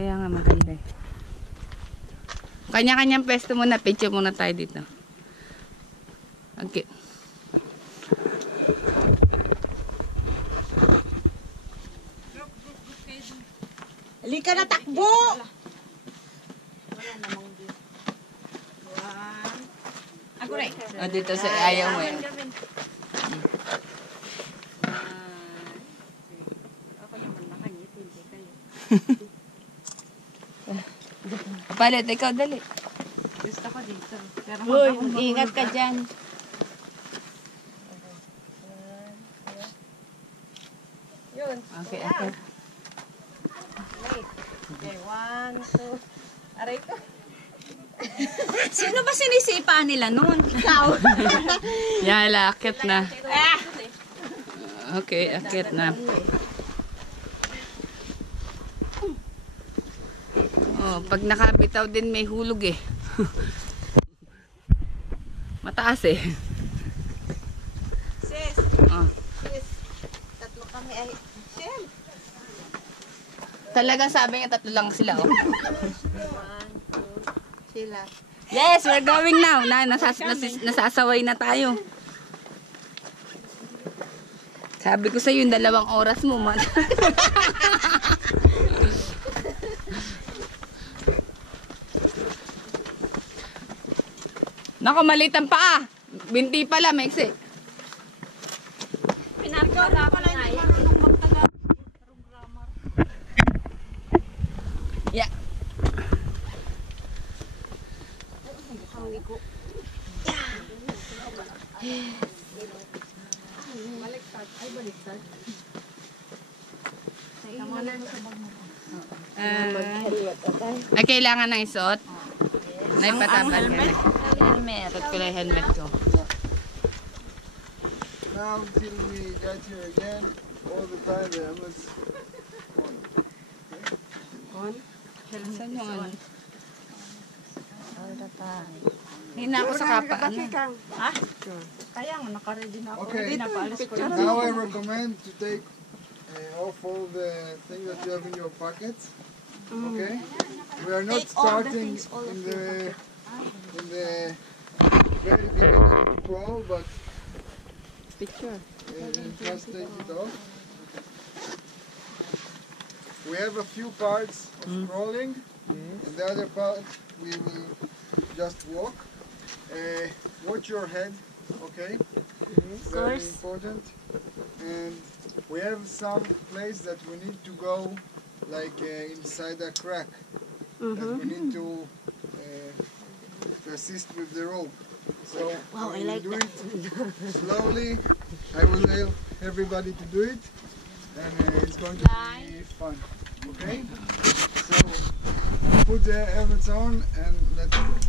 Kaya nga maganda eh. Kanya-kanyang pwesto muna. Picture muna tayo dito. Okay. Halika na, takbo! Ako rin. O, dito sa ayaw mo eh. Ako naman nakangiti, hindi kayo. Palit, ikaw dali. Gusto ko dito. Pero Uy, ingat ka dyan. Yun. Okay, okay. Okay, 1, 2. Aray ko. Sino ba sinisipa nila nun? Ikaw. Yala, akit na. Ah! Okay, akit na. Oh, pag nakabitaw din may hulog eh. Mataas eh. Sis, Oh. sis. Tatlo kami ay. Sim. Talaga sabi niya tatlo lang sila oh. 1, 2. Sila. Yes, we're going now. Nasasaway na tayo. Sabi ko sa iyo, 2 oras mo man. Nako, maliit ang paa. Binti pala, maiksi. Pinarkala ko na hindi marunong magtagal. Yeah. Ay, kailangan ng isuot? Naipatabal ka na. Helmet. Ito ko lang helmet ko. Now until we get here again, all the time the helmets on. Saan yung ano? All the time. Hina ako sa kapa. Ano? Ha? Kaya nga, nakaready na ako. Okay. Hindi napaalis ko yun. Now I recommend to take off all the things that you have in your pockets. Okay? We are not Take all the starting things, all of in your the very beginning crawl, but Picture. just take it off. We have a few parts of crawling, and the other part we will just walk. Watch your head, okay? Very important. And we have some place that we need to go, like inside a crack. That we need to assist with the rope. So we will do it slowly. I will help everybody to do it, and it's going to be fun. Okay? So put the helmets on and let's go.